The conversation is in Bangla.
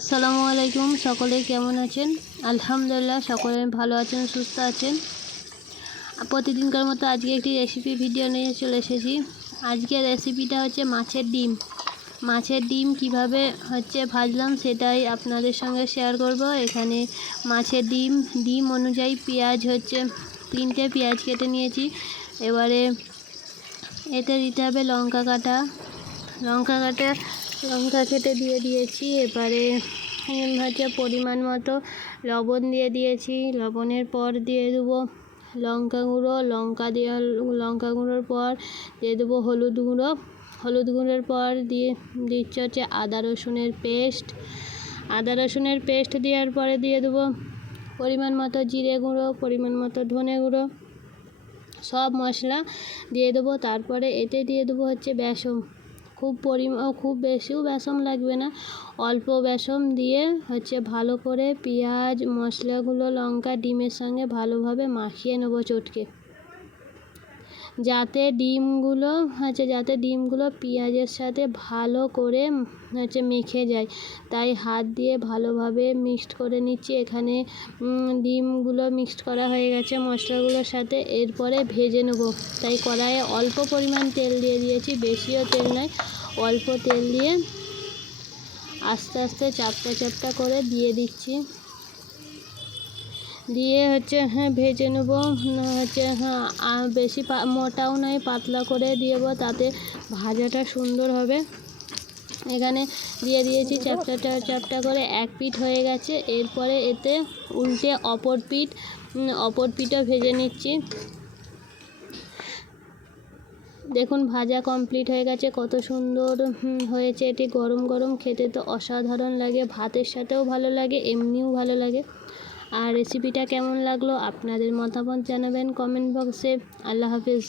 আসসালামু আলাইকুম, সকলে কেমন আছেন? আলহামদুলিল্লাহ সকলে ভালো আছেন, সুস্থ আছেন। প্রতিদিনকার মতো আজকে একটি রেসিপি ভিডিও নিয়ে চলে এসেছি। আজকের রেসিপিটা হচ্ছে মাছের ডিম কিভাবে ভাজলাম সেটাই আপনাদের সঙ্গে শেয়ার করব। এখানে মাছের ডিম অনুযায়ী পেঁয়াজ 3টে পেঁয়াজ কেটে নিয়েছি। এবারে এতে দিতে হবে লঙ্কা কেটে দিয়ে দিয়েছি। এবারে পরিমাণ মতো লবণ দিয়ে দিয়েছি। লবণের পর দিয়ে দেবো লঙ্কা গুঁড়োর পর দিয়ে দেবো হলুদ গুঁড়োর পর দিচ্ছি আদা রসুনের পেস্ট দেওয়ার পরে দিয়ে দেবো পরিমাণ মতো জিরে গুঁড়ো, পরিমাণ মতো ধনে গুঁড়ো, সব মশলা দিয়ে দেবো। তারপরে এতে দিয়ে দেবো বেসন। খুব বেশিও বেসন লাগবে না, অল্প বেসন দিয়ে ভালো করে পেঁয়াজ মশলাগুলো লঙ্কা ডিমের সঙ্গে ভালোভাবে মাখিয়ে নেবো চটকে, যাতে ডিমগুলো পেঁয়াজের সাথে ভালো করে মেখে যায়। তাই হাত দিয়ে ভালোভাবে মিক্সড করে নিচ্ছি। এখানে ডিমগুলো মিক্সড করা হয়ে গেছে মশলাগুলোর সাথে। এরপরে ভেজে নেব, তাই কড়াইয়ে অল্প পরিমাণ তেল দিয়ে দিয়েছি, বেশিও তেল নয়, অল্প তেল দিয়ে আস্তে আস্তে চাপটা করে দিয়ে দিচ্ছি। দিয়ে ভেজে নেব। বেশি মোটাও নয়, পাতলা করে দেবো, তাতে ভাজাটা সুন্দর হবে। এখানে দিয়ে দিয়েছি চ্যাপটা করে। এক পিঠ হয়ে গেছে, এরপরে এতে উল্টে অপর পিঠও ভেজে নিচ্ছি। দেখুন ভাজা কমপ্লিট হয়ে গেছে, কত সুন্দর হয়েছে। এটি গরম গরম খেতে তো অসাধারণ লাগে, ভাতের সাথেও ভালো লাগে, এমনিও ভালো লাগে। আর রেসিপিটা কেমন লাগলো আপনাদের মতামত জানাবেন কমেন্ট বক্সে। আল্লাহ হাফিজ।